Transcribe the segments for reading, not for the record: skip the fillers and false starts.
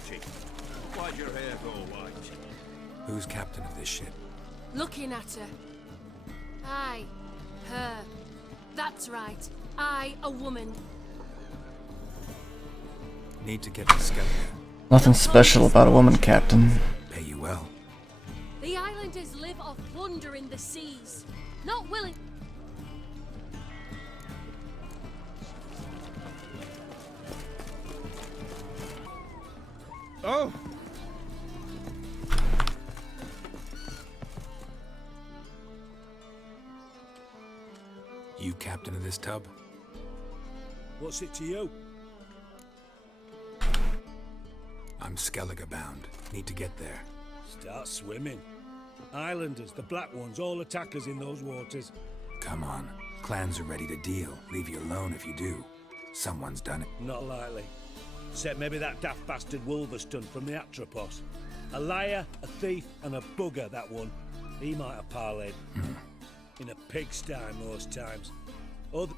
mighty. Why'd your hair go white? Who's captain of this ship? Looking at her. I. Her. That's right. I, a woman. Need to get to Skellige. Nothing special about a woman, Captain. Pay you well. The islanders live off plunder in the seas. Not willing. Oh! You captain of this tub? What's it to you? I'm Skellige bound. Need to get there. Start swimming. Islanders, the black ones, all attackers in those waters. Come on. Clans are ready to deal. Leave you alone if you do. Someone's done it. Not likely. Except maybe that daft bastard Wolverston from the Atropos. A liar, a thief, and a bugger, that one. He might have parlayed. In a pigsty most times. Other...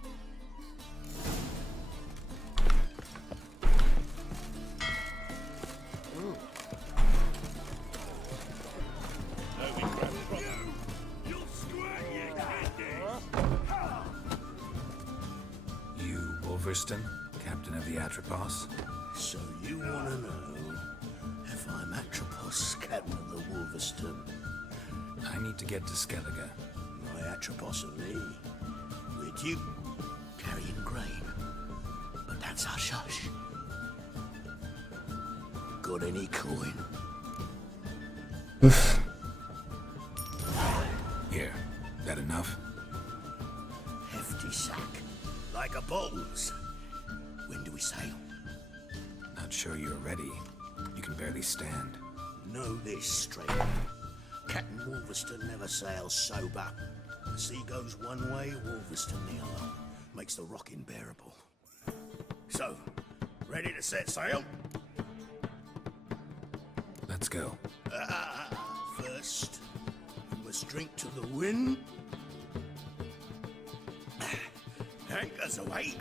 You, Wolverston, captain of the Atropos? So you want to know if I'm Atropos, captain of the Wolverston? I need to get to Skellige. My Atropos and me, with you, carrying grain. But that's hush-hush. Got any coin? Here. That enough? Hefty sack, like a bowls. When do we sail? Not sure you're ready. You can barely stand. Know this straight. Captain Wolverston never sails sober. The sea goes one way, Wolverston the other. Makes the rocking bearable. So, ready to set sail? Let's go. First, we must drink to the wind. Anchors away.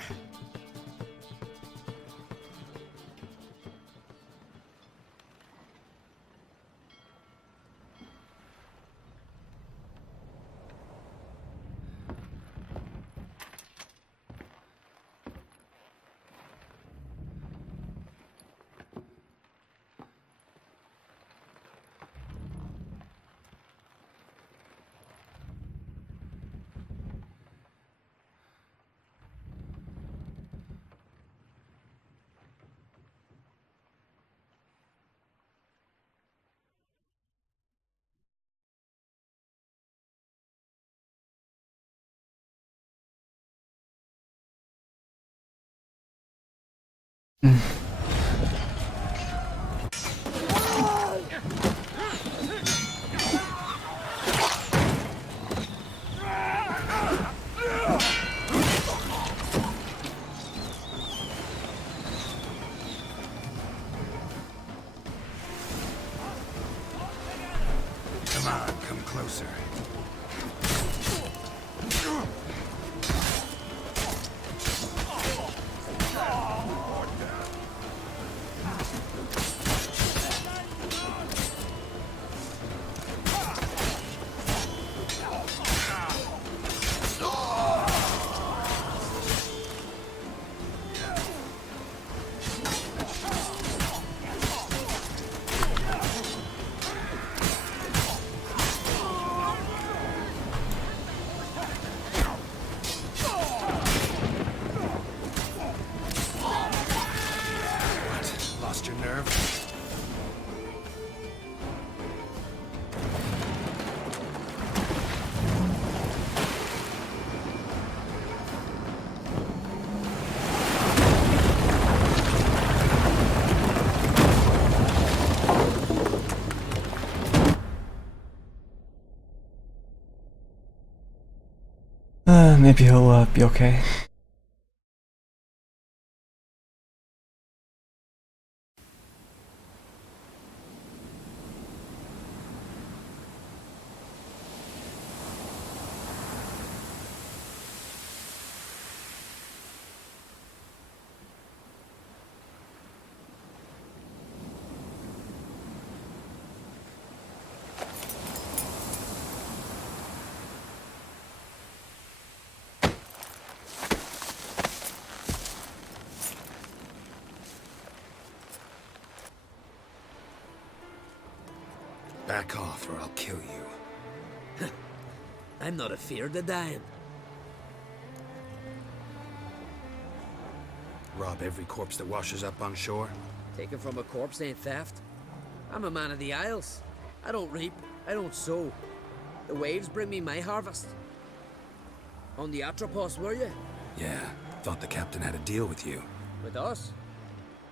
Come on, come closer. Lost your nerve? Maybe he'll be okay. Back off or I'll kill you. I'm not afeard of dying. Rob every corpse that washes up on shore? Taken from a corpse ain't theft. I'm a man of the Isles. I don't reap, I don't sow. The waves bring me my harvest. On the Atropos, were you? Yeah, thought the captain had a deal with you. With us?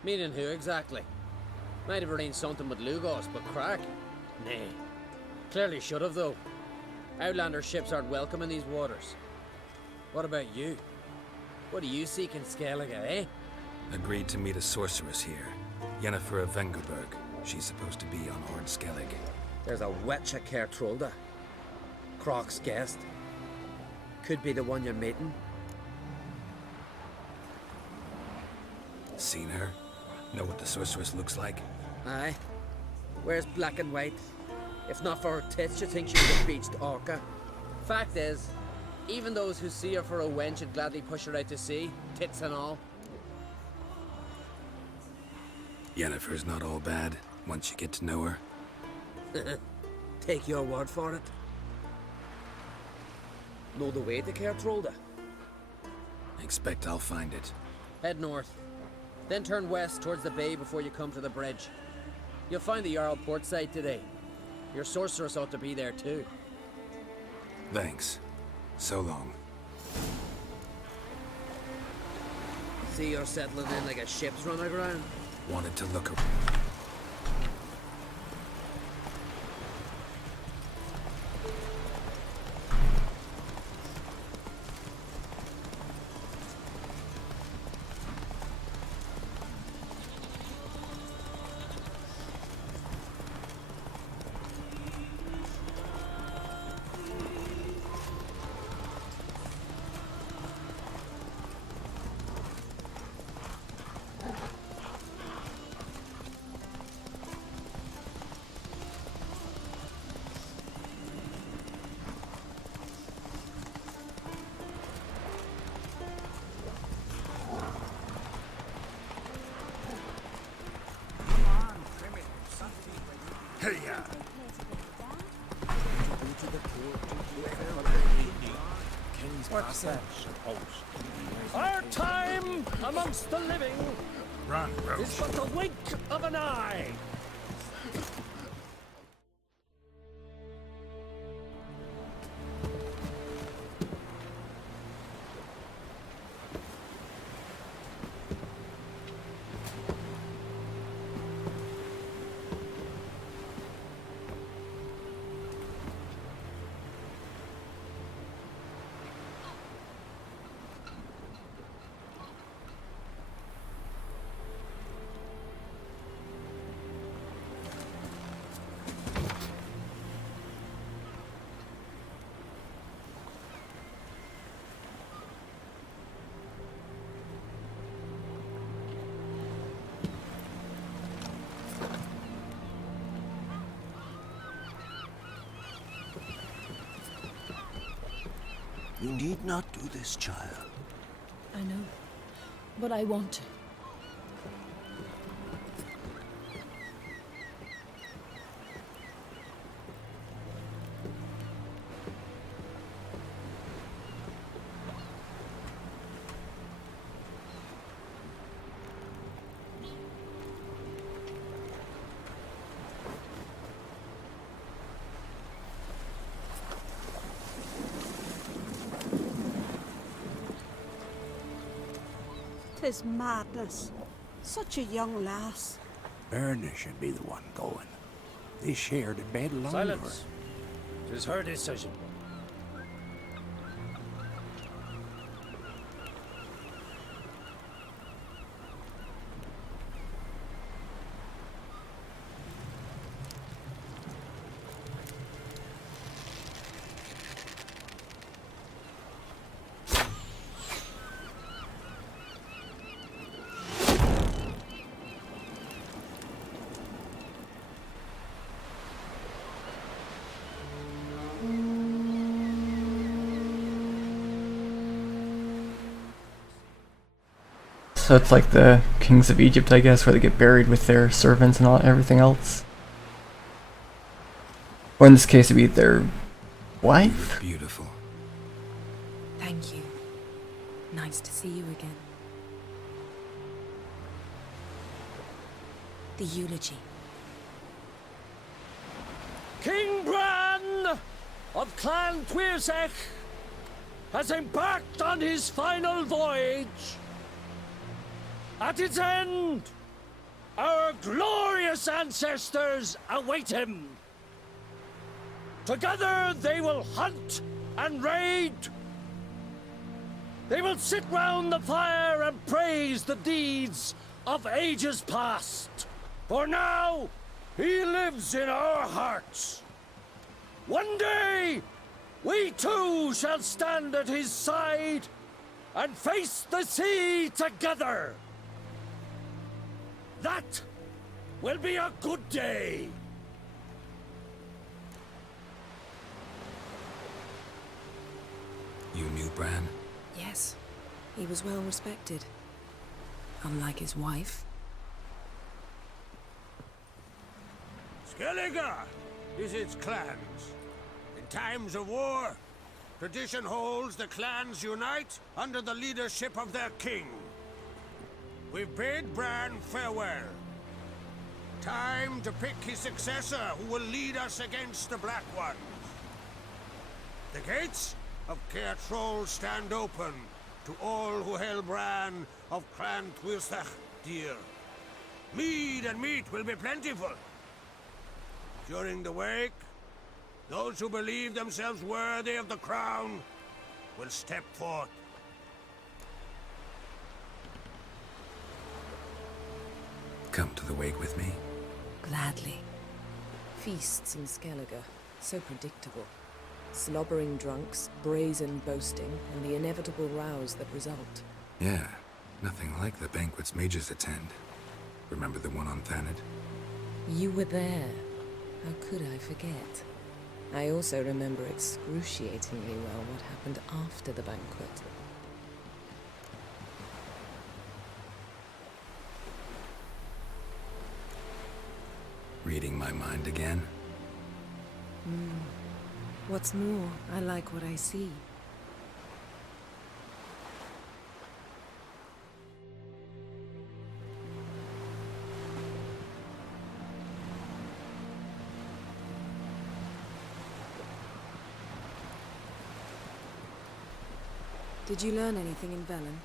Meaning who exactly? Might have arranged something with Lugos, but crack? Nay. Clearly should have, though. Outlander ships aren't welcome in these waters. What about you? What do you seek in Skellige, eh? Agreed to meet a sorceress here. Yennefer of Vengerberg. She's supposed to be on Ord Skellig. There's a witch at Caer Trolda. Croc's guest. Could be the one you're meeting. Seen her? Know what the sorceress looks like? Aye. Wears black and white. If not for her tits, you think she was a beached orca. Fact is, even those who see her for a wench would gladly push her out to sea, tits and all. Yennefer's not all bad, once you get to know her. Take your word for it. Know the way to Caer Trolda? Expect I'll find it. Head north. Then turn west towards the bay before you come to the bridge. You'll find the Jarl port side today. Your sorceress ought to be there too. Thanks. So long. See you're settling in like a ship's run aground. Wanted to look Our time amongst the living Run, Roach. is but the wink of an eye. You need not do this, child. I know, but I want to. Tis madness. Such a young lass. Erna should be the one going. They shared a bed longer. Silence. It is her decision. So it's like the kings of Egypt, I guess, where they get buried with their servants and everything else. Or in this case, it'd be their wife? Beautiful. Thank you. Nice to see you again. The eulogy. King Bran of Clan Tuirsech has embarked on his final voyage. At its end, our glorious ancestors await him. Together they will hunt and raid. They will sit round the fire and praise the deeds of ages past. For now, he lives in our hearts. One day, we too shall stand at his side and face the sea together. That will be a good day. You knew Bran? Yes, he was well respected. Unlike his wife. Skellige is its clans. In times of war, tradition holds the clans unite under the leadership of their king. We've bid Bran farewell. Time to pick his successor who will lead us against the Black Ones. The gates of Caer Troll stand open to all who hail Bran of Clan Tuirsech dear. Mead and meat will be plentiful. During the wake, those who believe themselves worthy of the crown will step forth. Come to the wake with me? Gladly. Feasts in Skellige, so predictable. Slobbering drunks, brazen boasting, and the inevitable rows that result. Yeah, nothing like the banquets mages attend. Remember the one on Thanedd? You were there. How could I forget? I also remember excruciatingly well what happened after the banquet. Reading my mind again? What's more, I like what I see. Did you learn anything in Velen?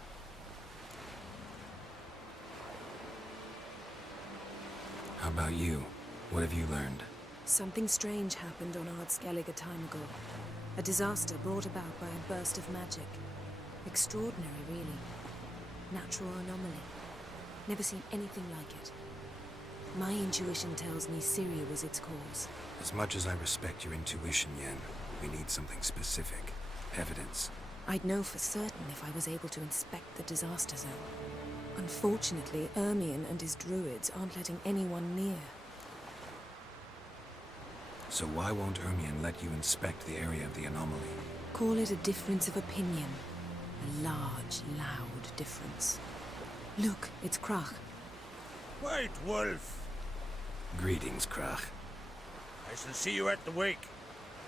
How about you? What have you learned? Something strange happened on Ard Skellige a time ago. A disaster brought about by a burst of magic. Extraordinary, really. Natural anomaly. Never seen anything like it. My intuition tells me Syria was its cause. As much as I respect your intuition, Yen, we need something specific. Evidence. I'd know for certain if I was able to inspect the disaster zone. Unfortunately, Ermion and his druids aren't letting anyone near. So why won't Ermion let you inspect the area of the anomaly? Call it a difference of opinion. A large, loud difference. Look, it's Krach. White Wolf, Greetings, Krach. I shall see you at the wake,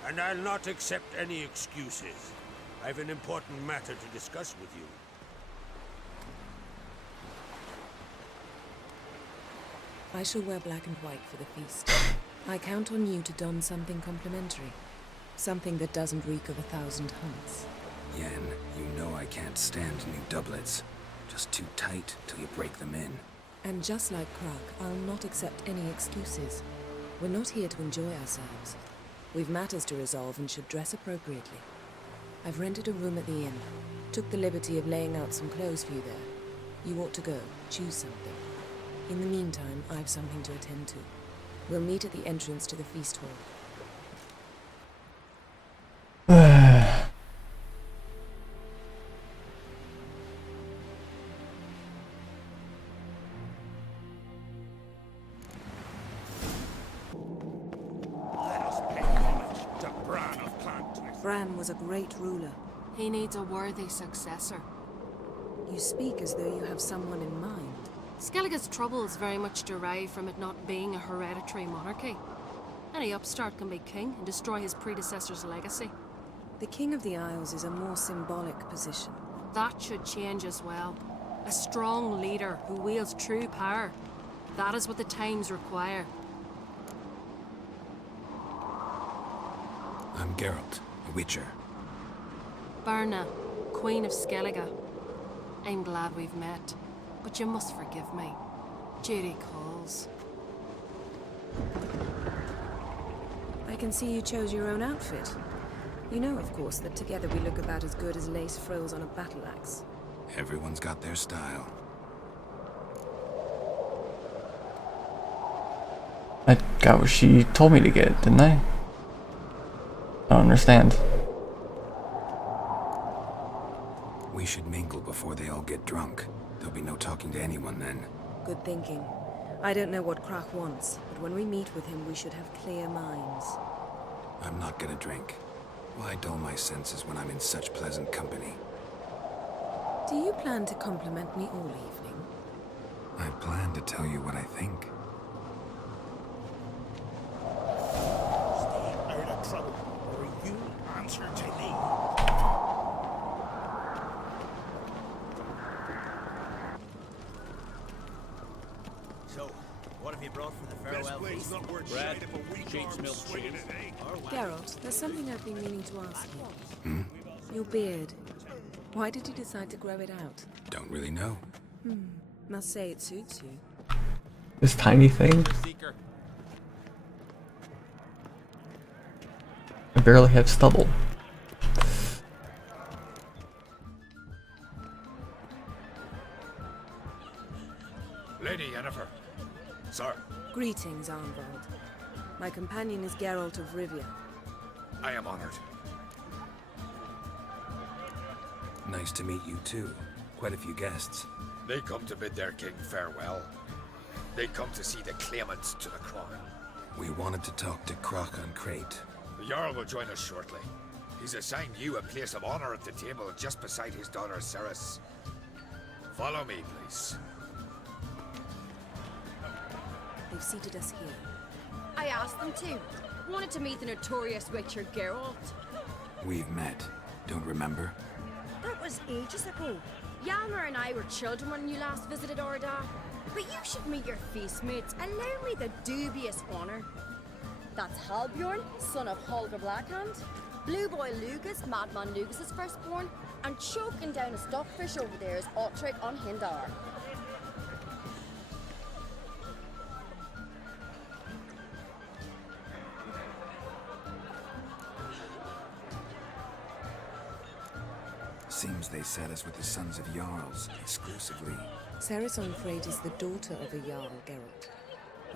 and I'll not accept any excuses. I've an important matter to discuss with you. I shall wear black and white for the feast. I count on you to don something complimentary. Something that doesn't reek of 1,000 hunts. Yen, you know I can't stand new doublets. Just too tight till you break them in. And just like Krach, I'll not accept any excuses. We're not here to enjoy ourselves. We've matters to resolve and should dress appropriately. I've rented a room at the inn. Took the liberty of laying out some clothes for you there. You ought to go. Choose something. In the meantime, I've something to attend to. We'll meet at the entrance to the feast hall. Let us pay homage to Bran of Clan Tuirsech. Bran was a great ruler. He needs a worthy successor. You speak as though you have someone in mind. Skellige's troubles very much derive from it not being a hereditary monarchy. Any upstart can be king and destroy his predecessor's legacy. The King of the Isles is a more symbolic position. That should change as well. A strong leader who wields true power. That is what the times require. I'm Geralt, a Witcher. Birna, Queen of Skellige. I'm glad we've met, but you must forgive me. Duty calls. I can see you chose your own outfit. You know, of course, that together we look about as good as lace frills on a battle axe. Everyone's got their style. I got what she told me to get, didn't I? I don't understand. We should mingle before they all get drunk. There'll be no talking to anyone then. Good thinking. I don't know what Crach wants, but when we meet with him, we should have clear minds. I'm not gonna drink. Why dull my senses when I'm in such pleasant company? Do you plan to compliment me all evening? I plan to tell you what I think. Stay out of trouble, or you answer to me. So, what have you brought for the Best farewell place feast? not worth Bread, shite if a weak sheep's arm's milk swinging cheese. it, eh? Geralt, there's something I've been meaning to ask you. Your beard. Why did you decide to grow it out? Don't really know. Must say it suits you. This tiny thing. Seeker. I barely have stubble. Lady Yennefer. Sir, Greetings, Arnvald. My companion is Geralt of Rivia. I am honored. Nice to meet you too. Quite a few guests. They come to bid their king farewell. They come to see the claimants to the crown. We wanted to talk to Crach on Crate. The Jarl will join us shortly. He's assigned you a place of honor at the table just beside his daughter Ceres. Follow me, please. They've seated us here. I asked them to. Wanted to meet the notorious Witcher Geralt. We've met. Don't remember? That was ages ago. Yalmer and I were children when you last visited Ordar. But you should meet your feast mates. Allow me the dubious honor. That's Halbjorn, son of Holger Blackhand. Blue Boy Lugas, Madman Lugas' firstborn. And choking down a stockfish over there is Otric on Hindar. Seems they set us with the sons of Jarls, exclusively. Ceres on Crate is the daughter of a Jarl, Geralt.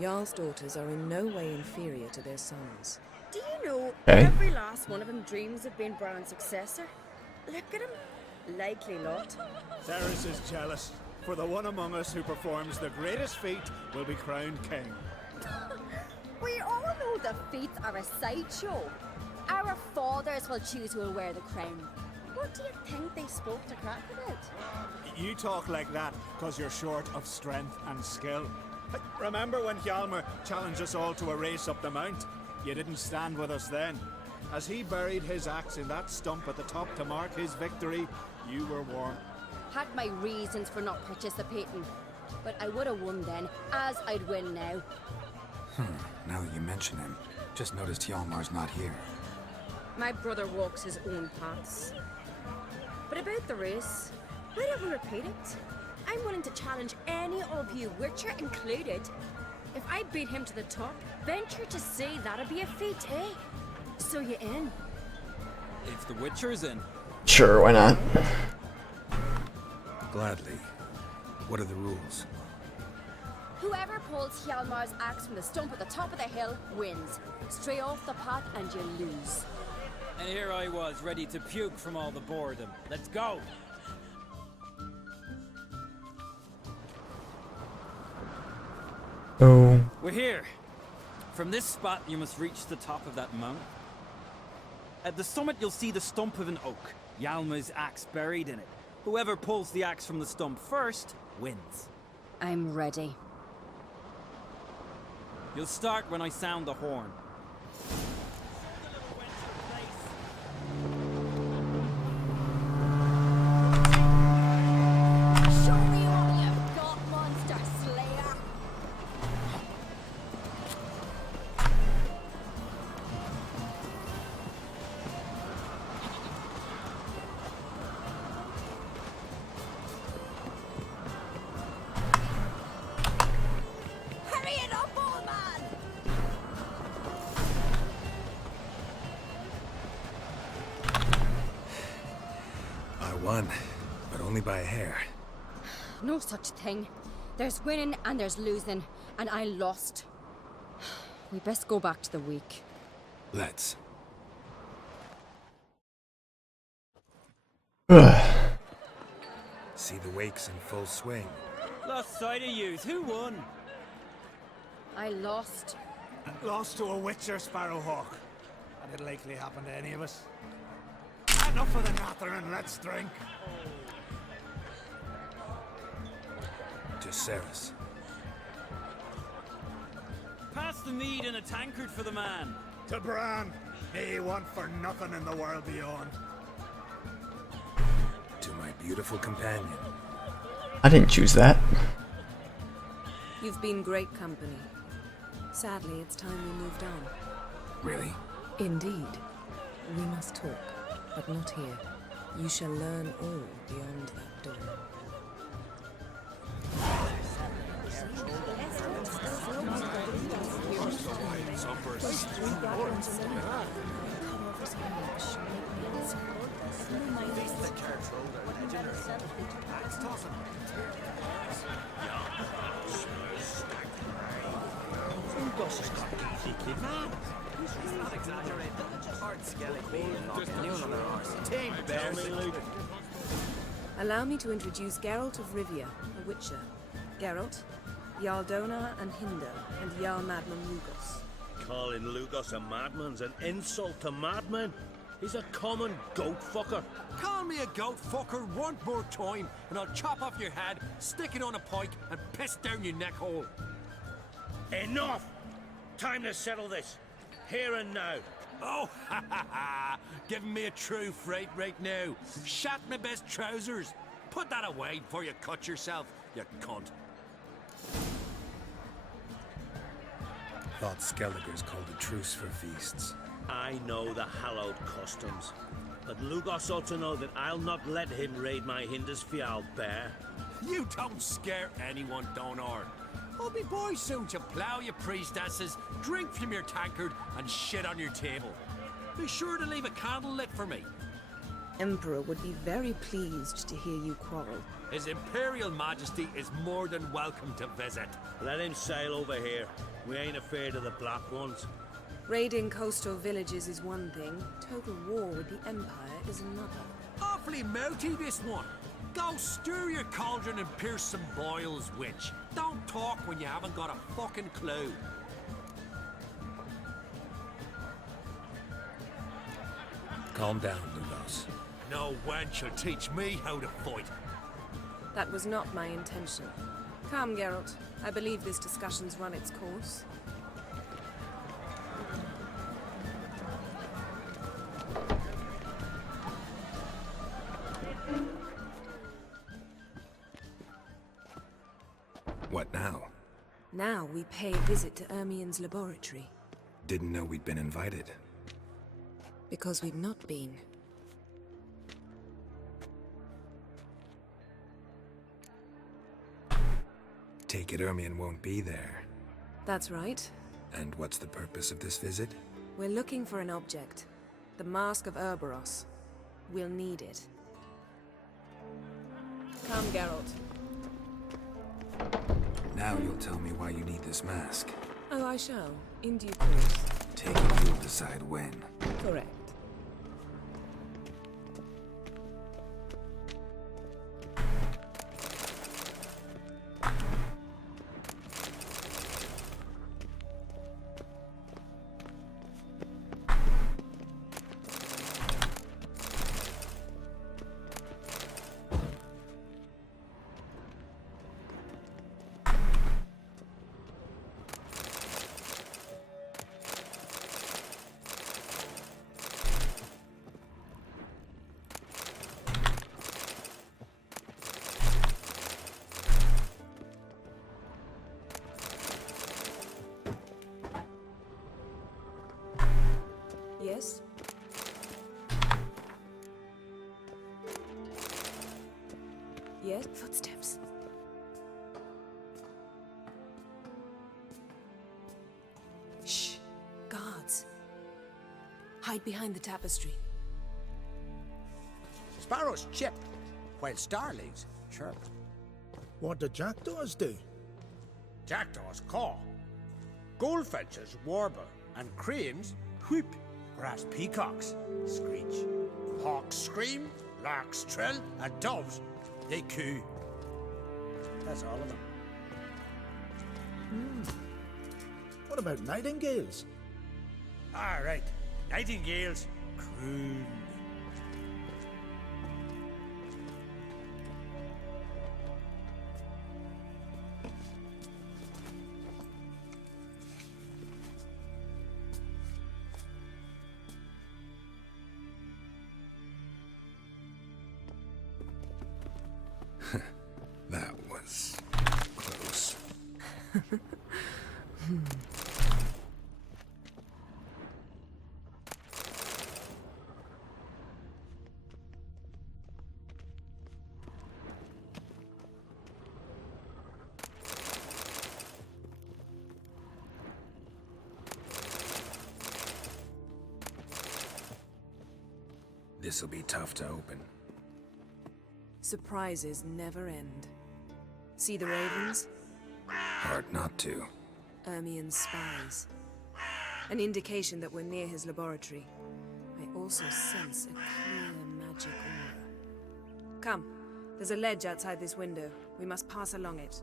Jarl's daughters are in no way inferior to their sons. Do you know Okay. every last one of them dreams of being Bran's successor? Look at him. Likely lot. Ceres is jealous, for the one among us who performs the greatest feat will be crowned king. We all know the feats are a sideshow. Our fathers will choose who will wear the crown. What do you think they spoke to Crach about? You talk like that because you're short of strength and skill. Remember when Hjalmar challenged us all to a race up the mount? You didn't stand with us then. As he buried his axe in that stump at the top to mark his victory, you were warm. Had my reasons for not participating. But I would have won then, as I'd win now. Now that you mention him, just noticed Hjalmar's not here. My brother walks his own paths. But about the race, why don't we repeat it? I'm willing to challenge any of you, Witcher included. If I beat him to the top, venture to say that'd be a feat, eh? So you in? If the Witcher's in. Sure, why not? Gladly. What are the rules? Whoever pulls Hjalmar's axe from the stump at the top of the hill wins. Stray off the path and you lose. And here I was, ready to puke from all the boredom. Let's go! Oh. We're here. From this spot, you must reach the top of that mountain. At the summit, you'll see the stump of an oak. Hjalmar's axe buried in it. Whoever pulls the axe from the stump first, wins. I'm ready. You'll start when I sound the horn. Show me all you've got, monster slayer. Hurry it up, old man! I won, but only by a hair. No such thing. There's winning and there's losing, and I lost. We best go back to the week. Let's. See the wakes in full swing. Lost sight of yous. Who won? I lost. Lost to a witcher, Sparrowhawk. And it'll likely happen to any of us. Enough of the nattering, let's drink. To Ceres. Pass the mead in a tankard for the man. To Bran. He want for nothing in the world beyond. To my beautiful companion. I didn't choose that. You've been great company. Sadly, it's time we moved on. Really? Indeed. We must talk, but not here. You shall learn all beyond that door. Allow me to introduce Geralt of Rivia, a witcher. Geralt, Jarl Donar and Hinder, and Jarl Madman Lugos. Calling Lugos a madman's an insult to madmen. He's a common goat fucker. Call me a goat fucker one more time, and I'll chop off your head, stick it on a pike, and piss down your neck hole. Enough! Time to settle this. Here and now. Oh, ha ha ha! Giving me a true fright right now. Shat my best trousers. Put that away before you cut yourself, you cunt. Thought Skelliger's called a truce for feasts. I know the hallowed customs. But Lugos ought to know that I'll not let him raid my Hindisfial bear. You don't scare anyone, Donar. I'll be boy soon to plough your priestesses, drink from your tankard, and shit on your table. Be sure to leave a candle lit for me. Emperor would be very pleased to hear you quarrel. His Imperial Majesty is more than welcome to visit. Let him sail over here. We ain't afraid of the Black Ones. Raiding coastal villages is one thing. Total war with the Empire is another. Awfully mouthy, this one. Go stir your cauldron and pierce some boils, witch. Don't talk when you haven't got a fucking clue. Calm down, Lugos. No wench will teach me how to fight. That was not my intention. Come, Geralt. I believe this discussion's run its course. What now? Now we pay a visit to Ermien's laboratory. Didn't know we'd been invited. Because we've not been. Take it Ermien won't be there. That's right. And what's the purpose of this visit? We're looking for an object. The Mask of Urboros. We'll need it. Come, Geralt. Now you'll tell me why you need this mask. Oh, I shall. In due course. Take it, you'll decide when. Correct. Yes, footsteps. Shh. Guards. Hide behind the tapestry. Sparrows chip, while starlings chirp. What do jackdaws do? Jackdaws caw. Goldfinches warble, and cranes whoop, whereas peacocks screech. Hawks scream, larks trill, and doves, they coo. That's all of them. What about nightingales? All right, nightingales croon. That was close. This'll be tough to open. Surprises never end. See the ravens? Hard not to. Ermien's spies. An indication that we're near his laboratory. I also sense a clear magic aura. Come, there's a ledge outside this window. We must pass along it.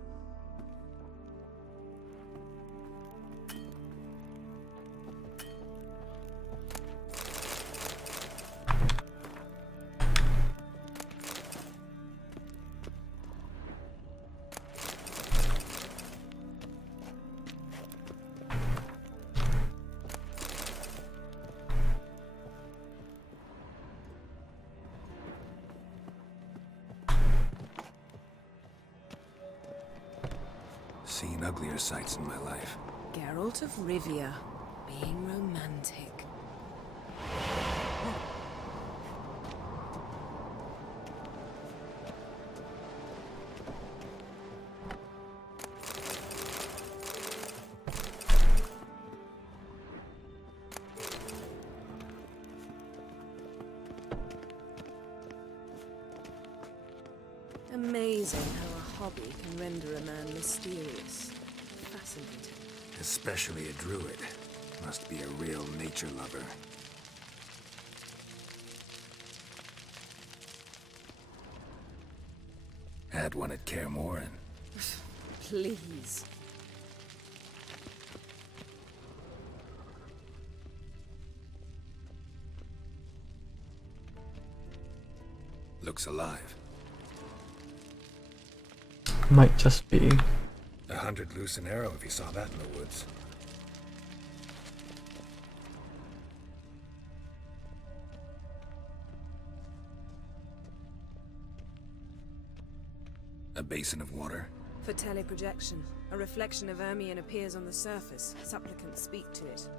Seen uglier sights in my life. Geralt of Rivia, being romantic. Amazing how a hobby can render a man mysterious. Fascinating. Especially a druid. Must be a real nature lover. Had one at Kaer Morhen. Please. Looks alive. Might just be. 100 loose an arrow if you saw that in the woods. A basin of water. For teleprojection, a reflection of Ermien appears on the surface. Supplicants speak to it.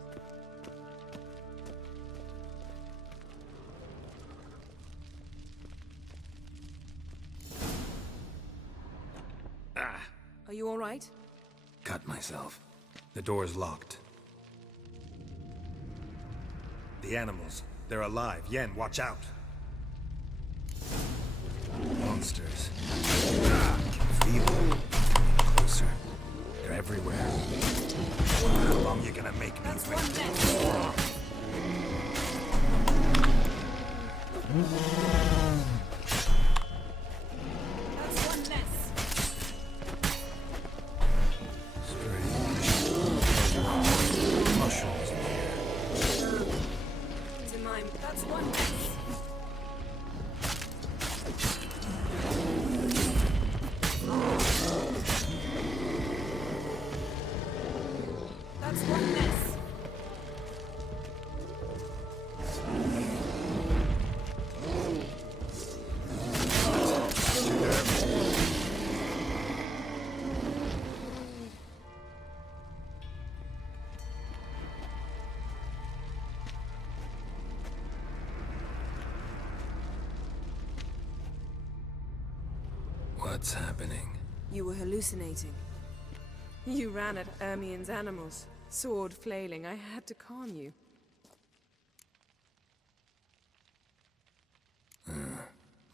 Ah! Are you all right? Cut myself. The door's locked. The animals. They're alive. Yen, watch out. Monsters. Ah, feel them. Closer. They're everywhere. How long you gonna make me wait? What's happening? You were hallucinating. You ran at Ermien's animals, sword flailing. I had to calm you.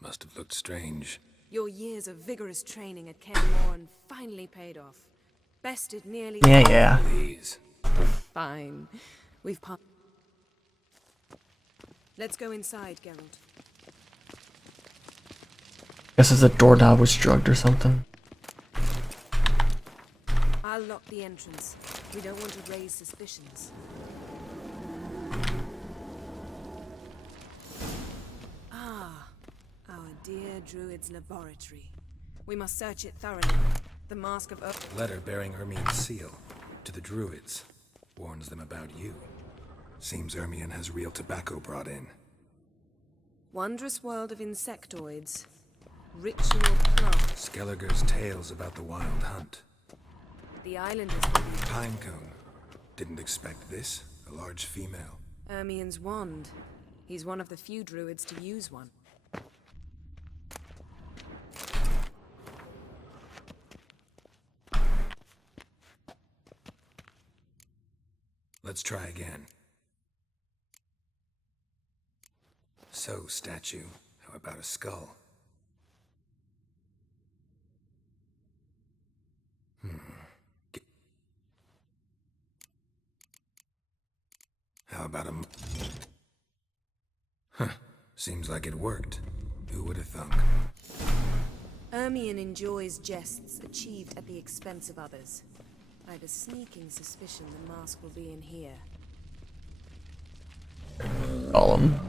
Must have looked strange. Your years of vigorous training at Kaer Morhen finally paid off. Bested nearly... Yeah. Please. Fine. We've Let's go inside, Geralt. Guess it's a doorknob was drugged or something. I'll lock the entrance. We don't want to raise suspicions. Ah, our dear Druid's laboratory. We must search it thoroughly. The Mask of Earth. Letter bearing Ermien's seal to the Druids. Warns them about you. Seems Ermien has real tobacco brought in. Wondrous world of insectoids. Ritual plants. Skelliger's tales about the wild hunt. The island is... Pinecone. Didn't expect this. A large female. Ermien's wand. He's one of the few druids to use one. Let's try again. So, statue, how about a skull? How about a... Huh. Seems like it worked. Who would have thunk? Ermien enjoys jests achieved at the expense of others. I have a sneaking suspicion the mask will be in here. Gollum.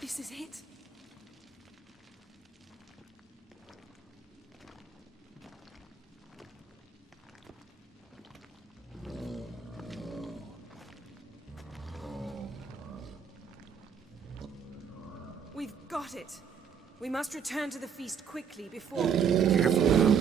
This is it. We've got it. We must return to the feast quickly before... Careful.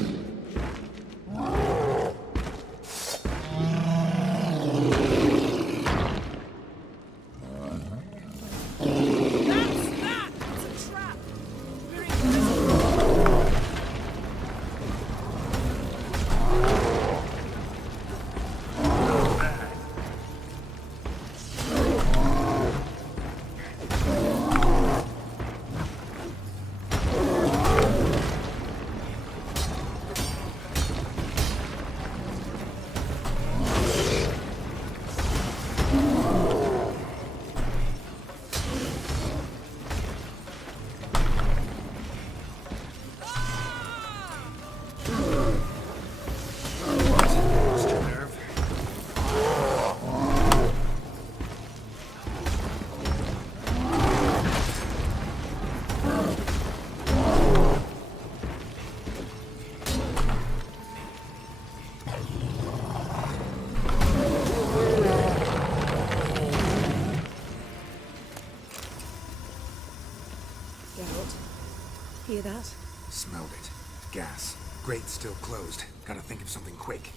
Hear that? Smelled it. Gas. Grate still closed. Gotta think of something quick.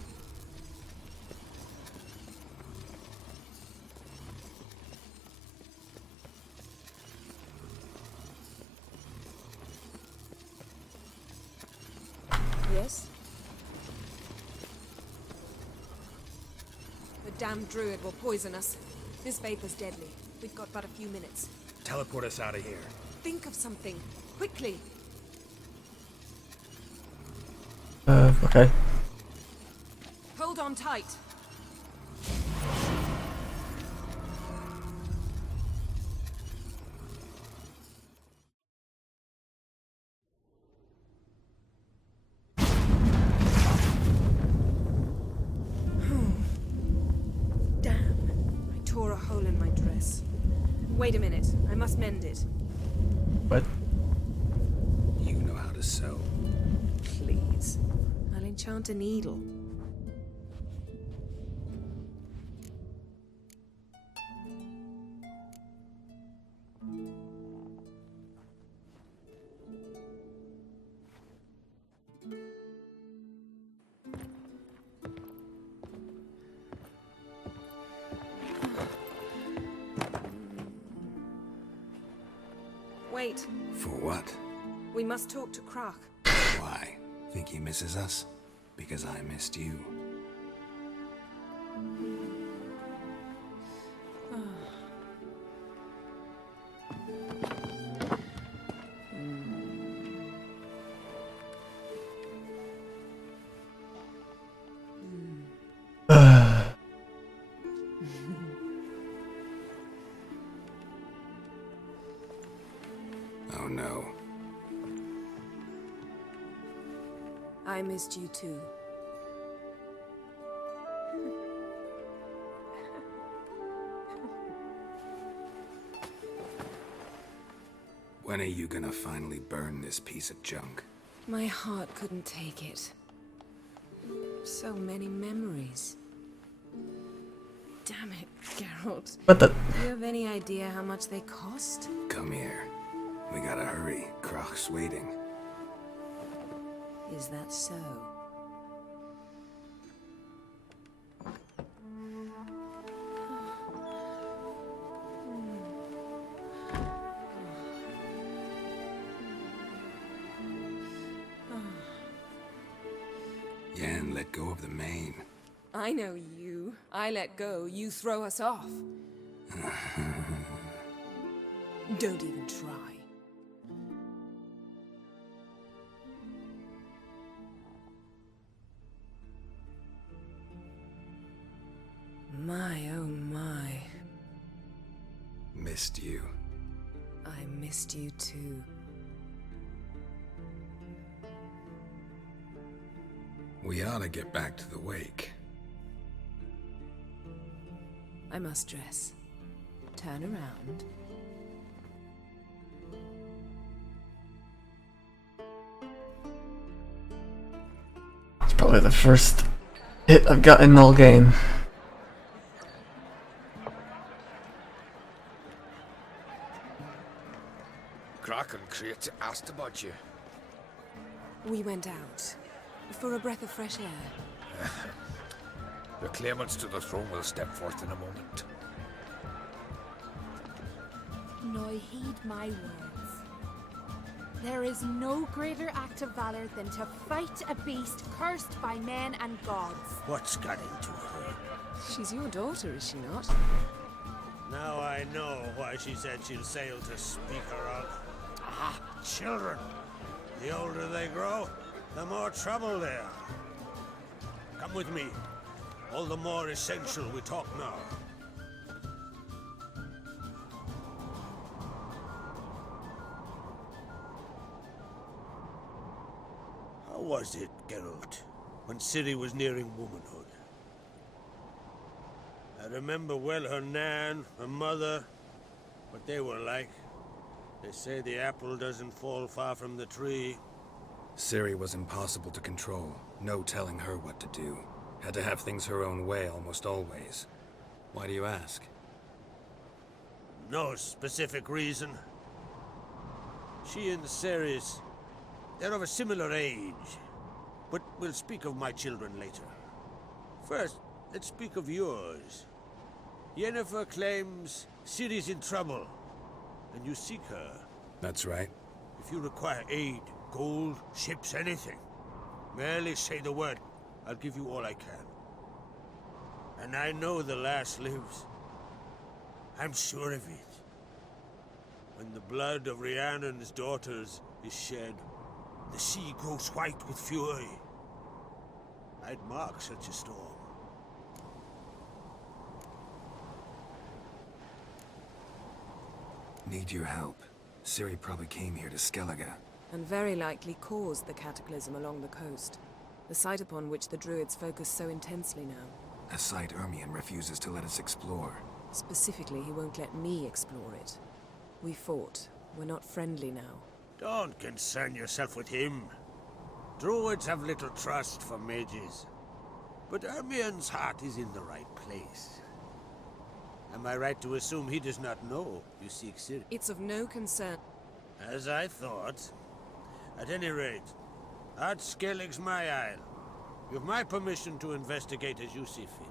Yes? The damned druid will poison us. This vapor's deadly. We've got but a few minutes. Teleport us out of here. Think of something. Quickly. Okay. Hold on tight. Damn. I tore a hole in my dress. Wait a minute. I must mend it. What? You know how to sew. Please. I'll enchant a needle. Wait, For what? we must talk to Croc. Why? Think he misses us? Because I missed you. Oh no. I missed you too. When are you gonna finally burn this piece of junk? My heart couldn't take it. So many memories. Damn it, Geralt. What the? Do you have any idea how much they cost? Come here. We gotta hurry. Croc's waiting. Is that so? Yen, let go of the mane. I know you. I let go, you throw us off. Don't even try. My, oh my. Missed you. I missed you too. We ought to get back to the wake. I must dress. Turn around. It's probably the first hit I've gotten all game. Croc and Crate asked about you. We went out. For a breath of fresh air. The claimants to the throne will step forth in a moment. Now heed my words. There is no greater act of valor than to fight a beast cursed by men and gods. What's got into her? She's your daughter, is she not? Now I know why she said she'll sail to speak her of. Ah, children. The older they grow, the more trouble they are. Come with me. All the more essential we talk now. How was it, Geralt, when Ciri was nearing womanhood? I remember well her nan, her mother, what they were like. They say the apple doesn't fall far from the tree. Ciri was impossible to control. No telling her what to do. Had to have things her own way almost always. Why do you ask? No specific reason. She and Ceres, they're of a similar age. But we'll speak of my children later. First, let's speak of yours. Yennefer claims Ciri's in trouble, and you seek her. That's right. If you require aid, gold, ships, anything, merely say the word. I'll give you all I can. And I know the lass lives. I'm sure of it. When the blood of Rhiannon's daughters is shed, the sea grows white with fury. I'd mark such a storm. Need your help. Ciri probably came here to Skellige. And very likely caused the cataclysm along the coast. The site upon which the Druids focus so intensely now. A site Ermion refuses to let us explore. Specifically, he won't let me explore it. We fought. We're not friendly now. Don't concern yourself with him. Druids have little trust for mages. But Ermion's heart is in the right place. Am I right to assume he does not know you seek Ciri? It's of no concern. As I thought. At any rate, Ard Skellig's my isle. You have my permission to investigate as you see fit.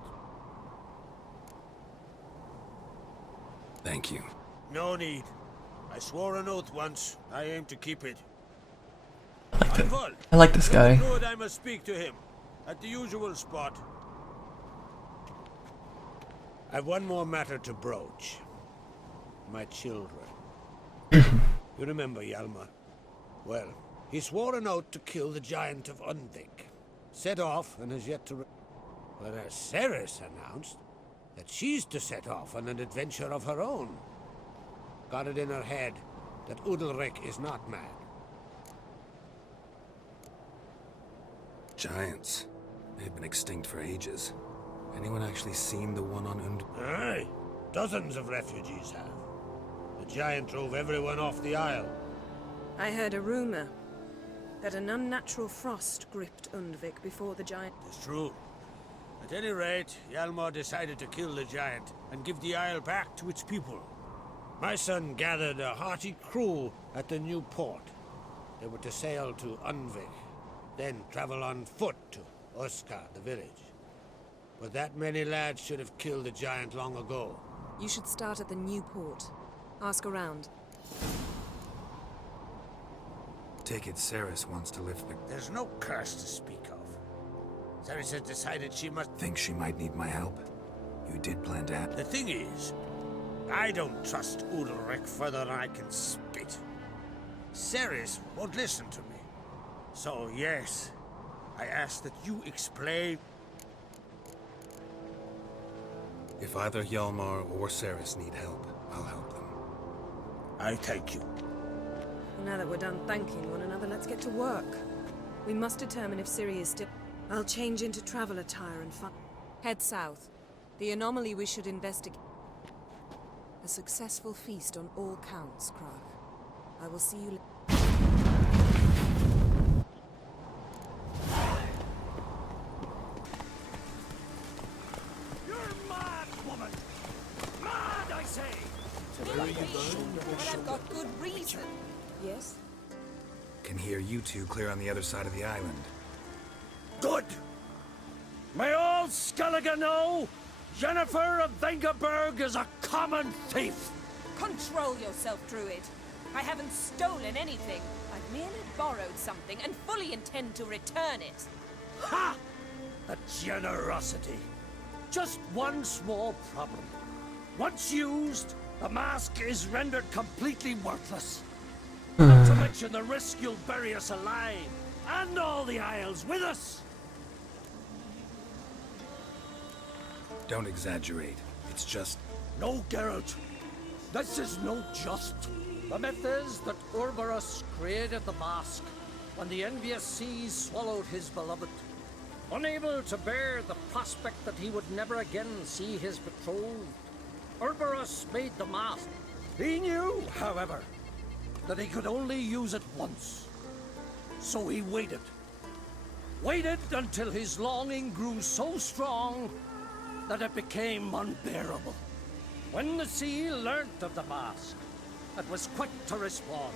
Thank you. No need. I swore an oath once. I aim to keep it. I like this guy. Good, I must speak to him. At the usual spot. I've one more matter to broach. My children. You remember Hjalmar? Well, he swore an oath to kill the giant of Undvik. Set off and has yet to... Whereas Ceres announced that she's to set off on an adventure of her own. Got it in her head that Udalryk is not mad. Giants. They've been extinct for ages. Anyone actually seen the one on Aye. Dozens of refugees have. The giant drove everyone off the isle. I heard a rumor that an unnatural frost gripped Undvik before the giant... It's true. At any rate, Hjalmar decided to kill the giant and give the isle back to its people. My son gathered a hearty crew at the new port. They were to sail to Undvik, then travel on foot to Oskar, the village. But that many lads should have killed the giant long ago. You should start at the new port. Ask around. Take it Ceres wants to lift the... There's no curse to speak of. Ceres has decided she must... Think she might need my help? You did plan to have... The thing is, I don't trust Udalryk further than I can spit. Ceres won't listen to me. So yes, I ask that you explain... If either Hjalmar or Ceres need help, I'll help them. I thank you. Now that we're done thanking one another, let's get to work. We must determine if Ciri is still... I'll change into travel attire and find... Head south. The anomaly we should investigate. A successful feast on all counts, Krag. I will see you later. I've got good reason. Yes? Can hear you two clear on the other side of the island. Good! May all Skellige know Jennifer of Vengerberg is a common thief! Control yourself, Druid. I haven't stolen anything. I've merely borrowed something and fully intend to return it. Ha! The generosity. Just one small problem. Once used, the mask is rendered completely worthless. Not to mention the risk you'll bury us alive, and all the Isles with us. Don't exaggerate. It's just... No, Geralt. This is no just. The myth is that Urberus created the mask when the envious seas swallowed his beloved. Unable to bear the prospect that he would never again see his betrothed, Urberus made the mask. He knew, however, that he could only use it once. So he waited. Waited until his longing grew so strong that it became unbearable. When the sea learnt of the mask, it was quick to respond.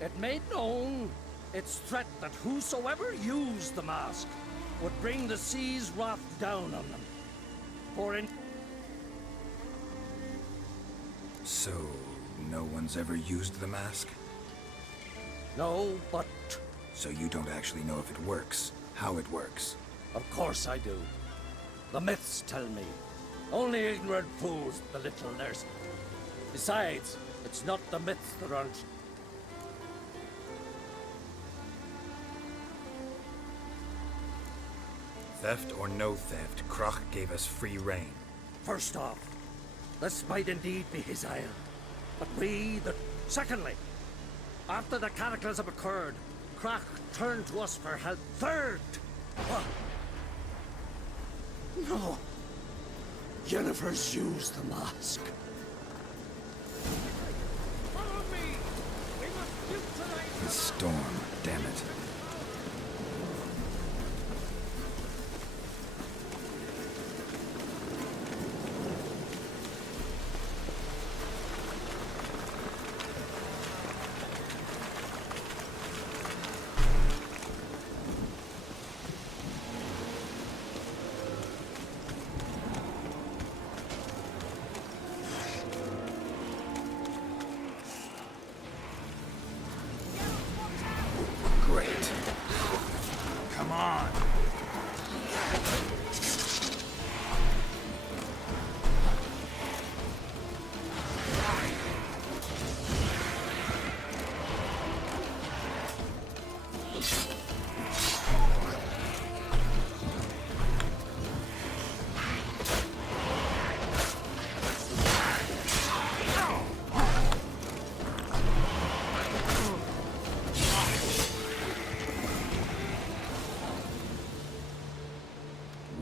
It made known its threat that whosoever used the mask would bring the sea's wrath down on them. For in... So, no one's ever used the mask? No, but... So you don't actually know if it works, how it works? Of course I do. The myths tell me. Only ignorant fools belittle theirs. Besides, it's not the myths that aren't... Theft or no theft, Krach gave us free rein. First off, this might indeed be his isle. But we, the... Secondly, after the cataclysm occurred, Krach turned to us for help. Third! What? No. Jennifer's used the mask. Follow me! We must neutralize... The storm, damn it.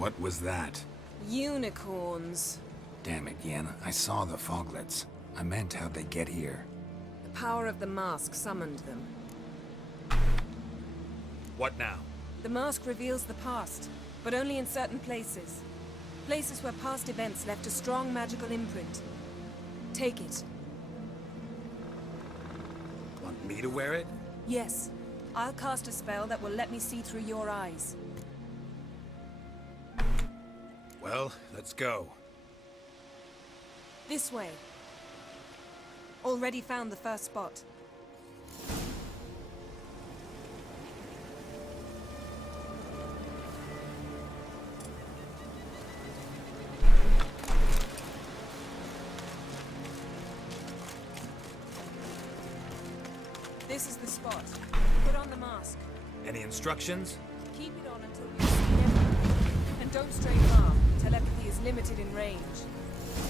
What was that? Unicorns. Damn it, Yen. I saw the foglets. I meant how'd they get here? The power of the mask summoned them. What now? The mask reveals the past, but only in certain places. Places where past events left a strong magical imprint. Take it. Want me to wear it? Yes. I'll cast a spell that will let me see through your eyes. Well, let's go. This way. Already found the first spot. This is the spot. Put on the mask. Any instructions? Keep it on until you see everything. And don't stray far. Telepathy is limited in range.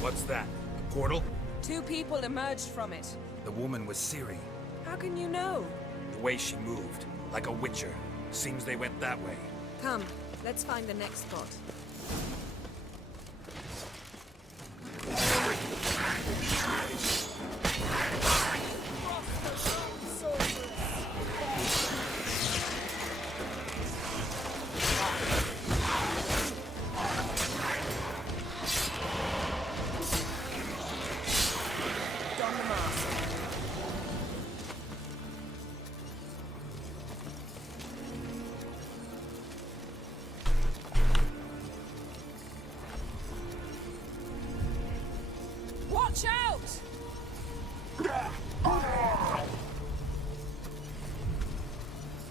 What's that? A portal? 2 people emerged from it. The woman was Ciri. How can you know? The way she moved, like a witcher. Seems they went that way. Come, let's find the next spot. Watch out!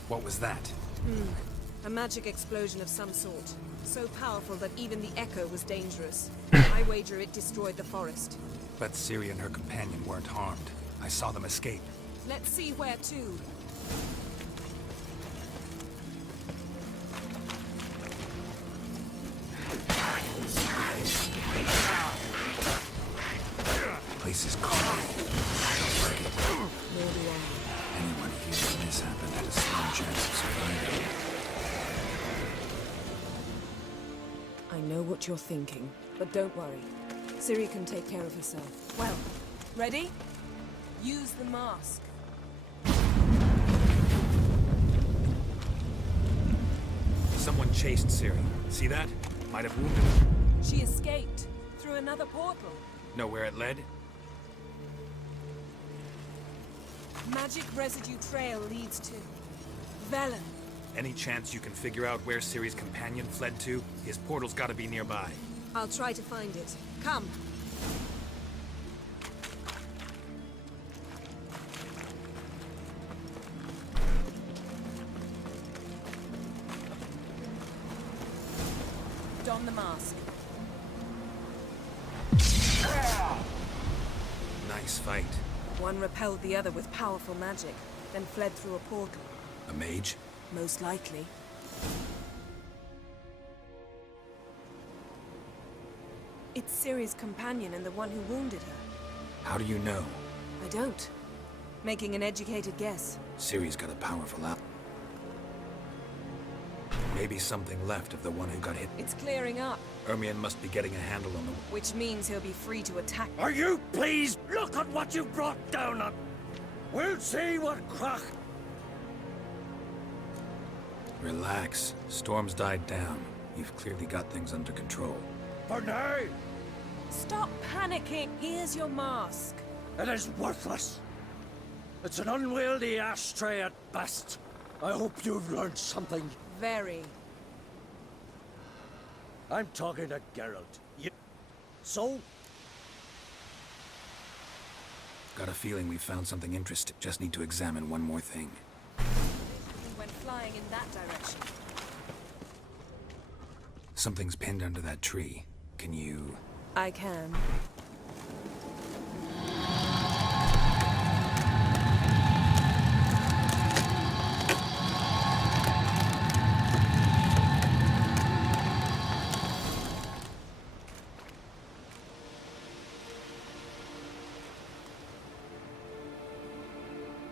What was that? A magic explosion of some sort. So powerful that even the echo was dangerous. I wager it destroyed the forest. But Ciri and her companion weren't harmed. I saw them escape. Let's see where to. Place is calm. Anyone here when this happened had a slim chance of surviving. I know what you're thinking, but don't worry. Ciri can take care of herself. Well, ready? Use the mask. Someone chased Ciri. See that? Might have wounded her. She escaped through another portal. Know where it led? Magic residue trail leads to Velen. Any chance you can figure out where Ciri's companion fled to? His portal's gotta be nearby. I'll try to find it. Come. Don the mask. Nice fight. One repelled the other with powerful magic, then fled through a portal. A mage? Most likely. It's Ciri's companion and the one who wounded her. How do you know? I don't. Making an educated guess. Ciri's got a powerful ally. Maybe something left of the one who got hit. It's clearing up, Ermion must be getting a handle on the... which means he'll be free to attack. Are you pleased? Look at what you've brought down on. We'll see what crack. Relax. Storm's died down. You've clearly got things under control. For now, Stop panicking. Here's your mask. it is worthless. It's an unwieldy ashtray at best. I hope you've learned something. Very. I'm talking to Geralt. So? Got a feeling we found something interesting. Just need to examine one more thing. We went flying in that direction. Something's pinned under that tree. Can you... I can.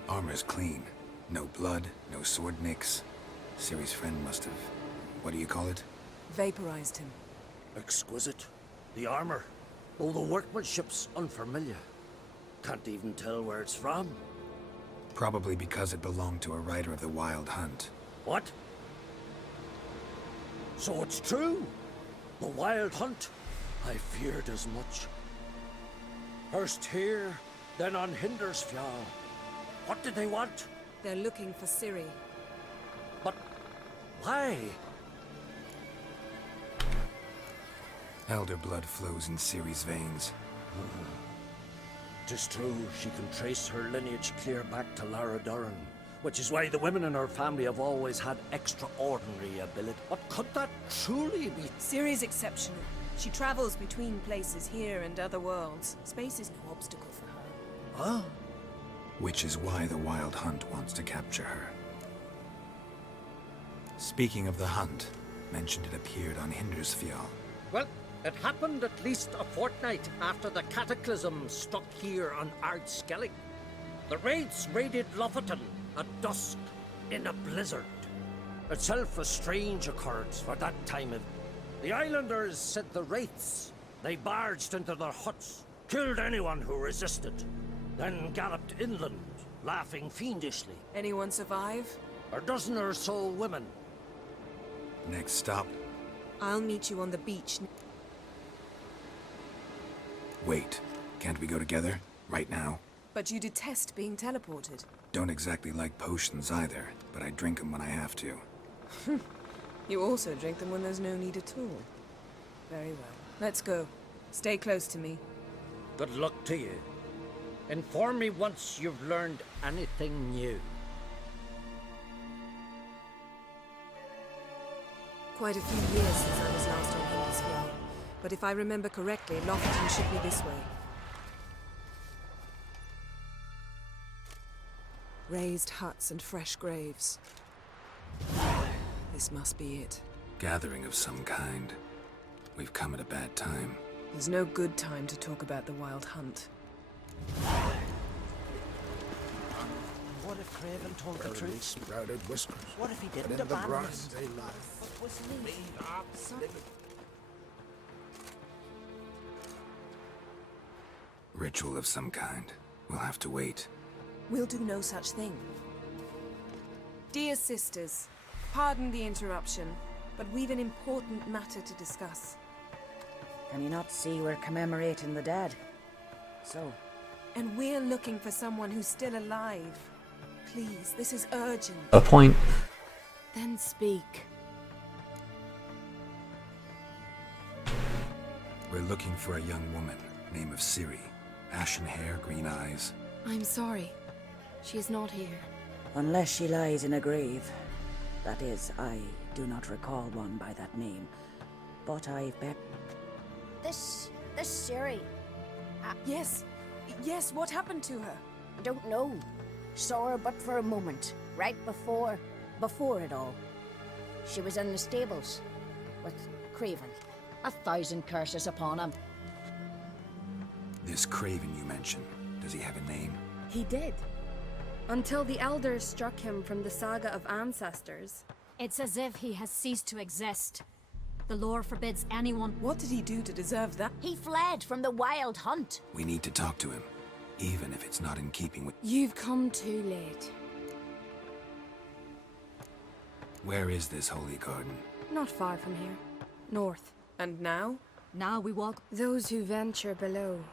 Armor's clean. No blood, no sword nicks. Ciri's friend must have... What do you call it? Vaporized him. Exquisite. The armor, though the workmanship's unfamiliar. Can't even tell where it's from. Probably because it belonged to a rider of the Wild Hunt. What? So it's true? The Wild Hunt? I feared as much. First here, then on Hindersfjall. What did they want? They're looking for Ciri. But why? Elder blood flows in Ciri's veins. Tis true, she can trace her lineage clear back to Lara Duran, which is why the women in her family have always had extraordinary ability. But could that truly be? Ciri's exceptional. She travels between places here and other worlds. Space is no obstacle for her. Huh? Which is why the Wild Hunt wants to capture her. Speaking of the hunt, mentioned it appeared on Hindersfjall. Well, it happened at least a fortnight after the cataclysm struck here on Ardskellig. The raids raided Lofoten at dusk in a blizzard. Itself a strange occurrence for that time of... The islanders said the wraiths. They barged into their huts, killed anyone who resisted, then galloped inland, laughing fiendishly. Anyone survive? A dozen or so women. Next stop. I'll meet you on the beach. Wait, can't we go together? Right now? But you detest being teleported. Don't exactly like potions either, but I drink them when I have to. You also drink them when there's no need at all. Very well. Let's go. Stay close to me. Good luck to you. Inform me once you've learned anything new. Quite a few years since I was last on Hindersfjall, but if I remember correctly, Lofoten should be this way. Raised huts and fresh graves. This must be it. Gathering of some kind. We've come at a bad time. There's no good time to talk about the Wild Hunt. What if Craven told the truth? Sprouted whiskers. What if he But didn't in the abandon brine us? they lie. What was he? Ritual of some kind. We'll have to wait. We'll do no such thing. Dear sisters, pardon the interruption, but we've an important matter to discuss. Can you not see we're commemorating the dead? So? And we're looking for someone who's still alive. Please, this is urgent. A point. Then speak. We're looking for a young woman, name of Ciri. Ashen hair, green eyes. I'm sorry. She is not here. Unless she lies in a grave. That is, I do not recall one by that name. But I bet... This Ciri. Yes. Yes, what happened to her? I don't know. Saw her but for a moment, right before it all. She was in the stables with Craven. 1,000 curses upon him. This Craven you mentioned, does he have a name? He did. Until the elders struck him from the saga of ancestors. It's as if he has ceased to exist. The lore forbids anyone... What did he do to deserve that? He fled from the Wild Hunt. We need to talk to him, even if it's not in keeping with... You've come too late. Where is this holy garden? Not far from here. North. And now? Now we walk... Those who venture below.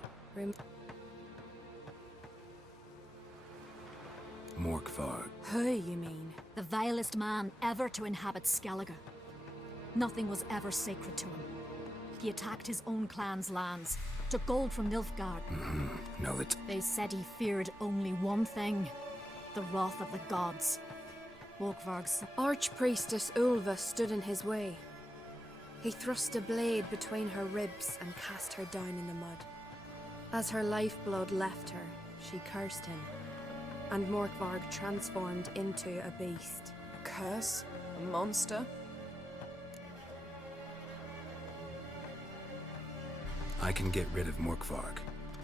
Morkvarg. Who, you mean? The vilest man ever to inhabit Skellige. Nothing was ever sacred to him. He attacked his own clan's lands, took gold from Nilfgaard. No, that's... They said he feared only one thing. The wrath of the gods. Morkvarg's... Archpriestess Ulva stood in his way. He thrust a blade between her ribs and cast her down in the mud. As her lifeblood left her, she cursed him. And Morkvarg transformed into a beast. A curse? A monster? I can get rid of Morkvarg.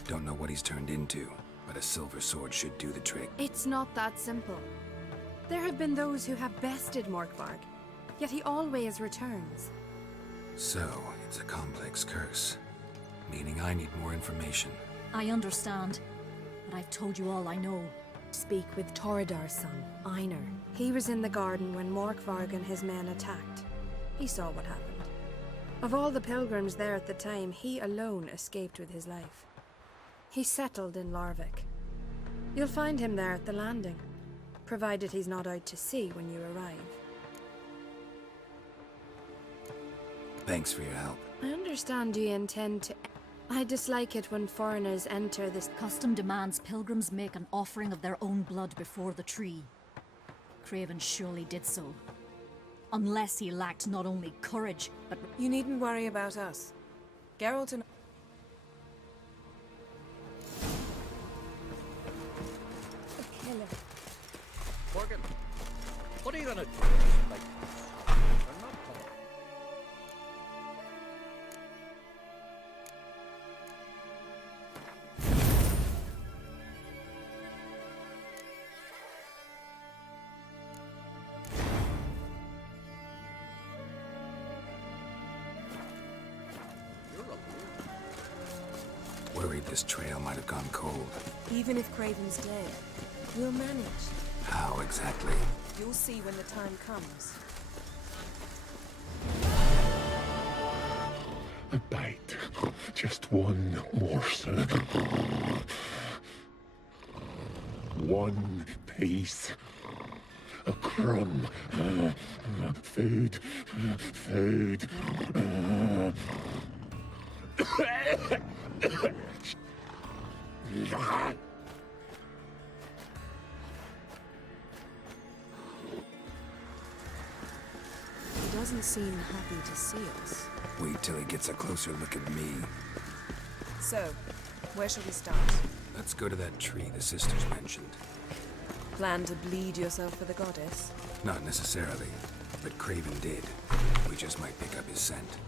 Don't know what he's turned into, but a silver sword should do the trick. It's not that simple. There have been those who have bested Morkvarg, yet he always returns. So, it's a complex curse. Meaning I need more information. I understand, but I've told you all I know. Speak with Toradar's son, Einar. He was in the garden when Morkvarg and his men attacked. He saw what happened. Of all the pilgrims there at the time, he alone escaped with his life. He settled in Larvik. You'll find him there at the landing, provided he's not out to sea when you arrive. Thanks for your help. I understand you intend to... I dislike it when foreigners enter this... Custom demands pilgrims make an offering of their own blood before the tree. Craven surely did so. Unless he lacked not only courage, but... You needn't worry about us. Geralt and... Morgan, what are you gonna do? Like, I'm not talking. Worried this trail might have gone cold. Even if Craven's dead, we'll manage. How exactly? You'll see when the time comes. A bite. Just one morsel. One piece. A crumb. Food. Food. He doesn't seem happy to see us. Wait till he gets a closer look at me. So, where shall we start? Let's go to that tree the sisters mentioned. Plan to bleed yourself for the goddess? Not necessarily, but Craven did. We just might pick up his scent.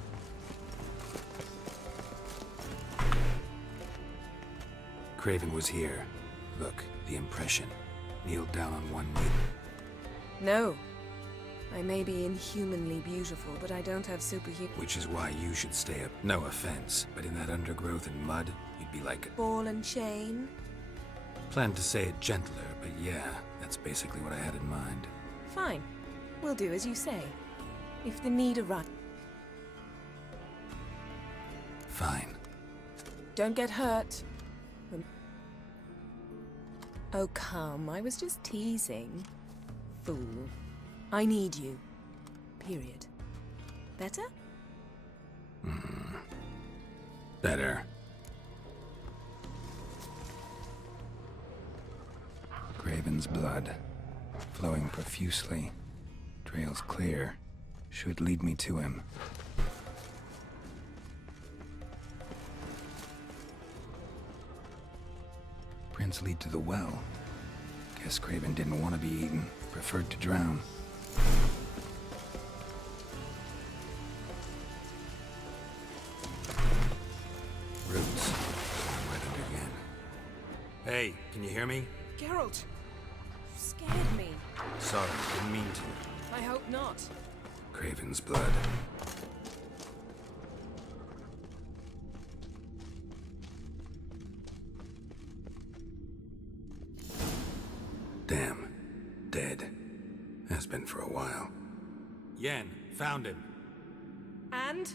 Craven was here. Look, the impression. Kneeled down on one knee. No. I may be inhumanly beautiful, but I don't have superhuman... Which is why you should stay up. No offense, but in that undergrowth and mud, you'd be like... Ball and chain? Planned to say it gentler, but yeah, that's basically what I had in mind. Fine. We'll do as you say. If the need arises... Fine. Don't get hurt. Oh, come. I was just teasing. Fool. I need you. Period. Better? Better. Craven's blood. Flowing profusely. Trail's clear. Should lead me to him. Prints lead to the well. Guess Craven didn't want to be eaten. Preferred to drown. Roots. Right under Yen. Hey, can you hear me? Geralt! You scared me. Sorry, didn't mean to. I hope not. Craven's blood. Damn. Dead. Has been for a while. Yen, found him. And?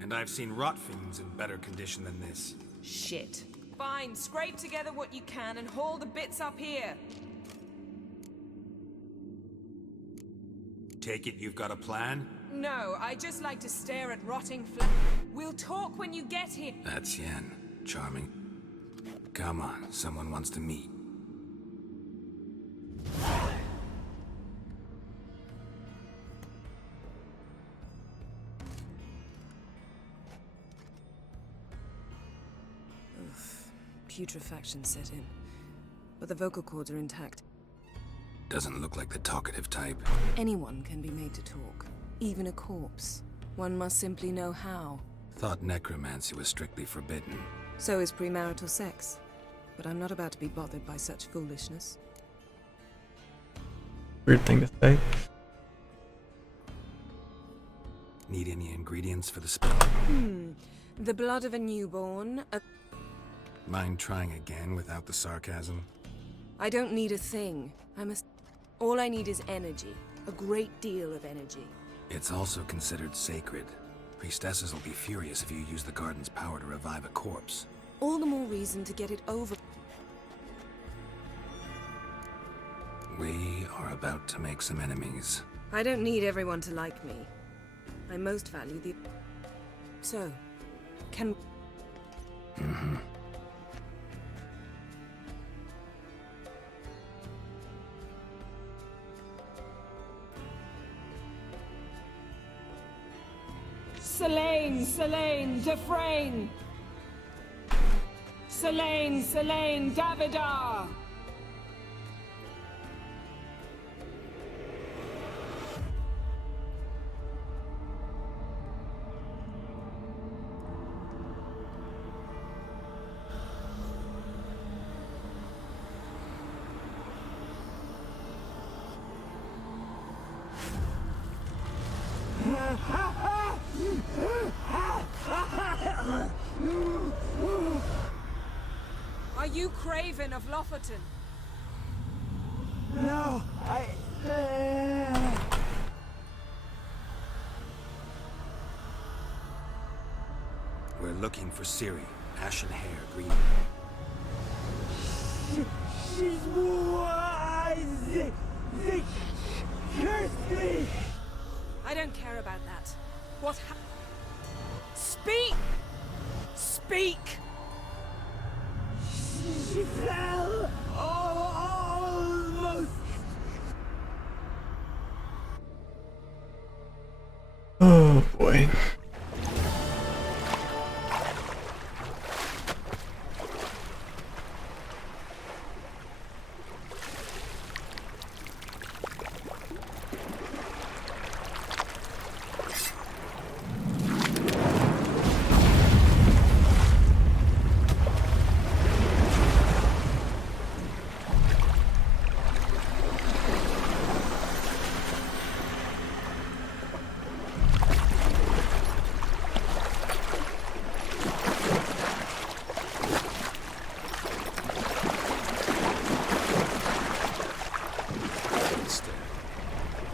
And I've seen rot fiends in better condition than this. Shit. Fine, scrape together what you can and haul the bits up here. Take it you've got a plan? No, I just like to stare at rotting flesh. We'll talk when you get here. That's Yen. Charming. Come on, someone wants to meet. Putrefaction set in. But the vocal cords are intact. Doesn't look like the talkative type. Anyone can be made to talk. Even a corpse. One must simply know how. Thought necromancy was strictly forbidden. So is premarital sex. But I'm not about to be bothered by such foolishness. Weird thing to say. Need any ingredients for the spell? The blood of a newborn, Mind trying again without the sarcasm? I don't need a thing. All I need is energy. A great deal of energy. It's also considered sacred. Priestesses will be furious if you use the garden's power to revive a corpse. All the more reason to get it over. We are about to make some enemies. I don't need everyone to like me. I most value the... So, can... Selene, Defrain! Selene, Davidar! Are you Craven of Lofoten? No, We're looking for Ciri. Ashen hair, green. She's wise. They cursed me. I don't care about that. What Speak! Speak! She fell. Almost. Oh boy.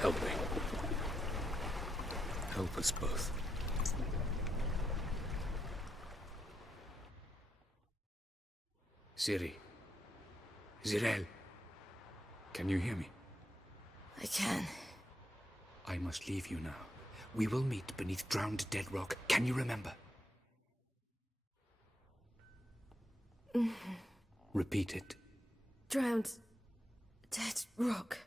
Help me. Help us both. Ciri. Zirael. Can you hear me? I can. I must leave you now. We will meet beneath drowned dead rock. Can you remember? Repeat it. Drowned. Dead rock.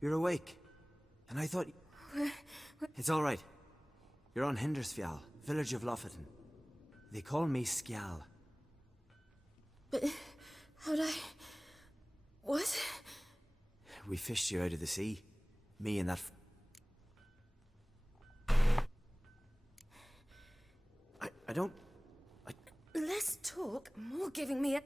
You're awake. And I thought... It's all right. You're on Hindersfjall, village of Lofoten. They call me Skjal. But how'd I... What? We fished you out of the sea. Me and that... I don't... Less talk, more giving me a...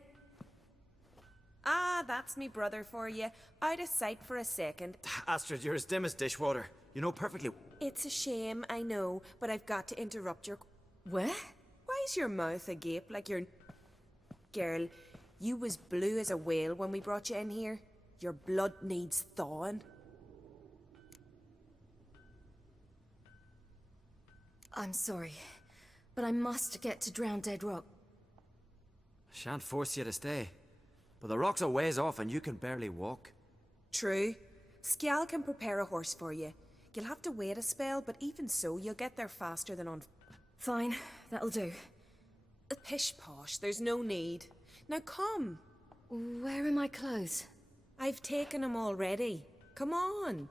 Ah, that's me brother for you. Out of sight for a second. Astrid, you're as dim as dishwater. You know perfectly... It's a shame, I know, but I've got to interrupt your... Where? Why's your mouth agape like you're... Girl, you was blue as a whale when we brought you in here. Your blood needs thawing. I'm sorry, but I must get to Drowned Dead Rock. Shan't force you to stay. But the rocks are ways off and you can barely walk. True. Skjal can prepare a horse for you. You'll have to wait a spell, but even so, you'll get there faster than on... Fine, that'll do. Pish-posh, there's no need. Now come. Where are my clothes? I've taken them already. Come on.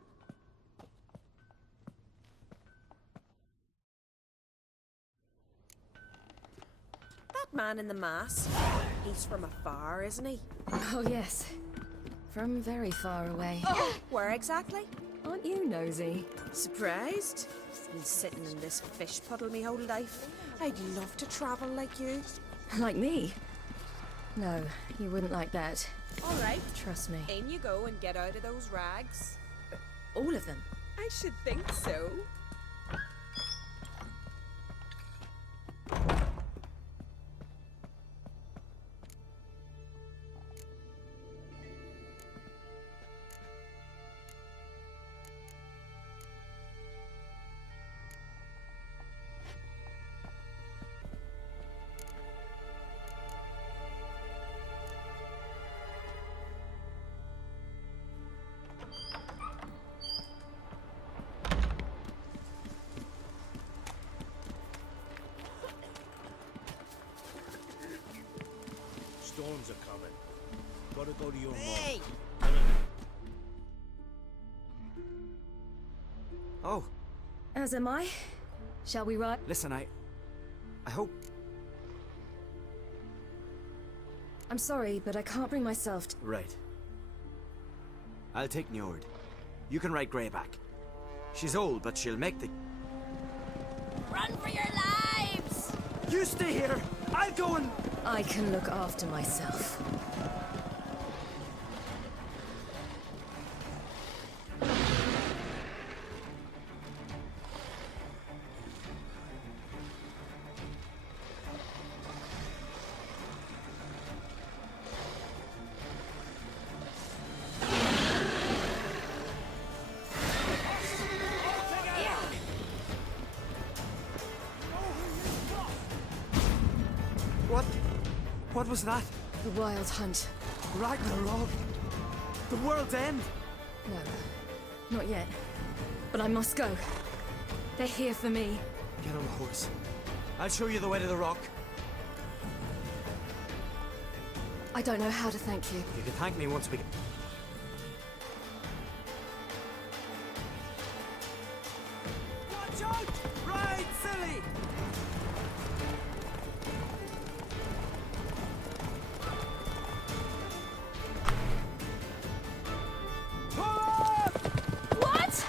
That man in the mask, he's from afar, isn't he? Oh, yes. From very far away. Where exactly? Aren't you nosy? Surprised? Been sitting in this fish puddle me whole life. I'd love to travel like you. Like me? No, you wouldn't like that. All right. Trust me. In you go and get out of those rags. All of them? I should think so. Storms are coming. Gotta go to your Hey! mom. Oh, As am I. Shall we ride? listen, I hope... I'm sorry, but I can't bring myself to... Right. I'll take Njord. You can ride Greyback. She's old, but she'll make the... Run for your lives! You stay here! I'll go and... I can look after myself. What was that? The Wild Hunt. Ragnarok? The world's end? No, not yet. But I must go. They're here for me. Get on the horse. I'll show you the way to the rock. I don't know how to thank you. You can thank me once we get... Watch out! Ride, silly! What?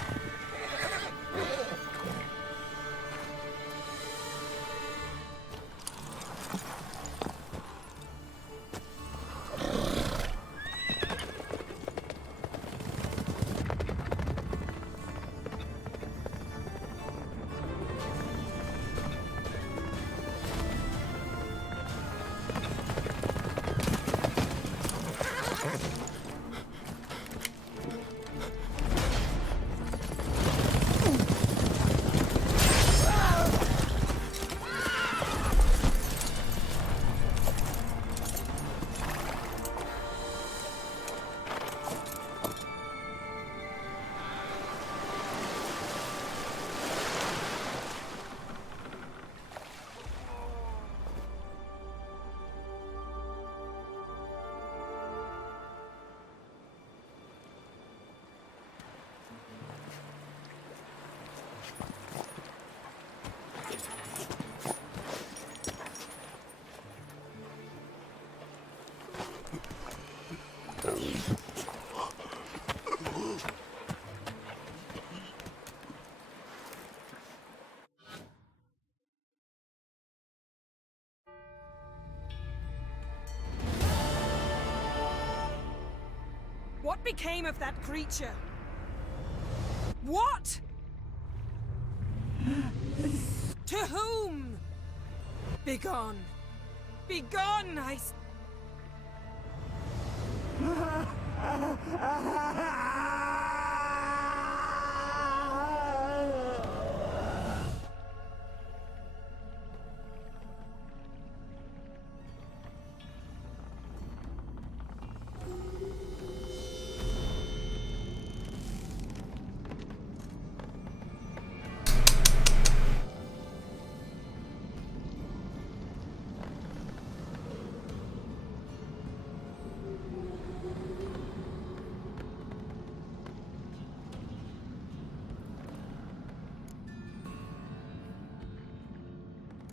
What became of that creature? What? To whom? Begone. Begone, I...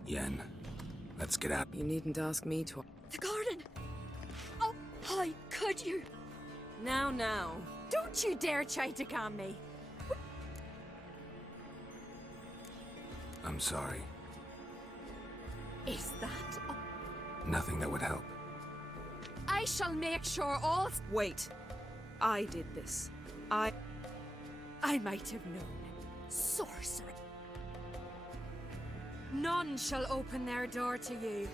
Yen, let's get out. You needn't ask me to... The garden! Oh, how could you? Now. Don't you dare try to calm me. I'm sorry. Is that all? Nothing that would help. I shall make sure all. Wait. I did this. I might have known. Sorcery. None shall open their door to you.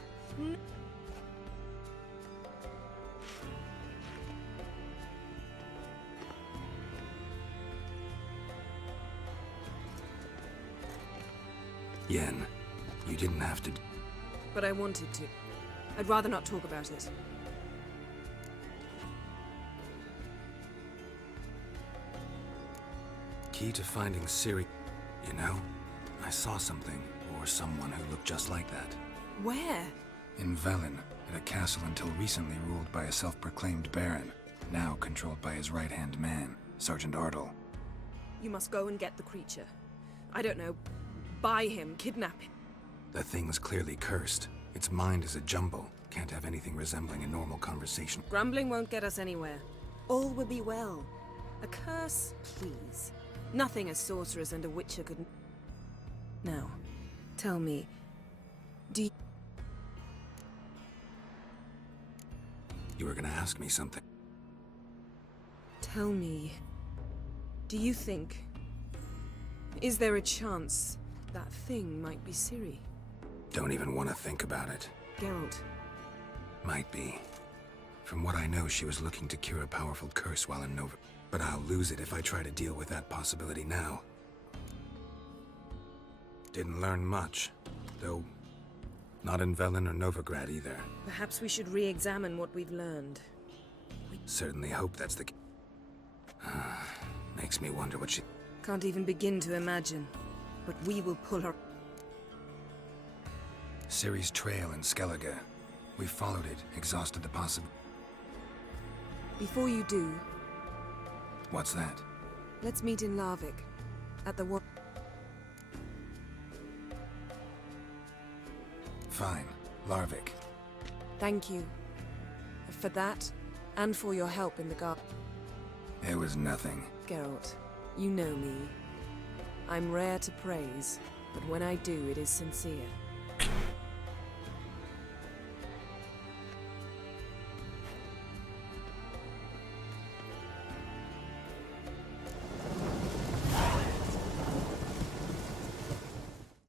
Yen, you didn't have to. But I wanted to. I'd rather not talk about it. Key to finding Ciri. You know, I saw something, or someone who looked just like that. Where? In Velen, at a castle until recently ruled by a self-proclaimed baron, now controlled by his right-hand man, Sergeant Ardle. You must go and get the creature. I don't know. Buy him, kidnap him. The thing's clearly cursed. Its mind is a jumble. Can't have anything resembling a normal conversation. Grumbling won't get us anywhere. All will be well. A curse, please. Nothing a sorceress and a witcher could... Now, tell me, do you... You were gonna ask me something. Tell me, do you think... Is there a chance that thing might be Ciri? Don't even want to think about it. Geralt. Might be. From what I know, she was looking to cure a powerful curse while in Nova. But I'll lose it if I try to deal with that possibility now. Didn't learn much, though not in Velen or Novigrad either. Perhaps we should re-examine what we've learned. Certainly hope that's the case. Makes me wonder what she... Can't even begin to imagine. But we will pull her... Ciri's trail in Skellige. We followed it, exhausted the possible... Before you do... What's that? Let's meet in Larvik. At the war... Fine. Larvik. Thank you. For that, and for your help in the garden. It was nothing. Geralt, you know me. I'm rare to praise, but when I do, it is sincere.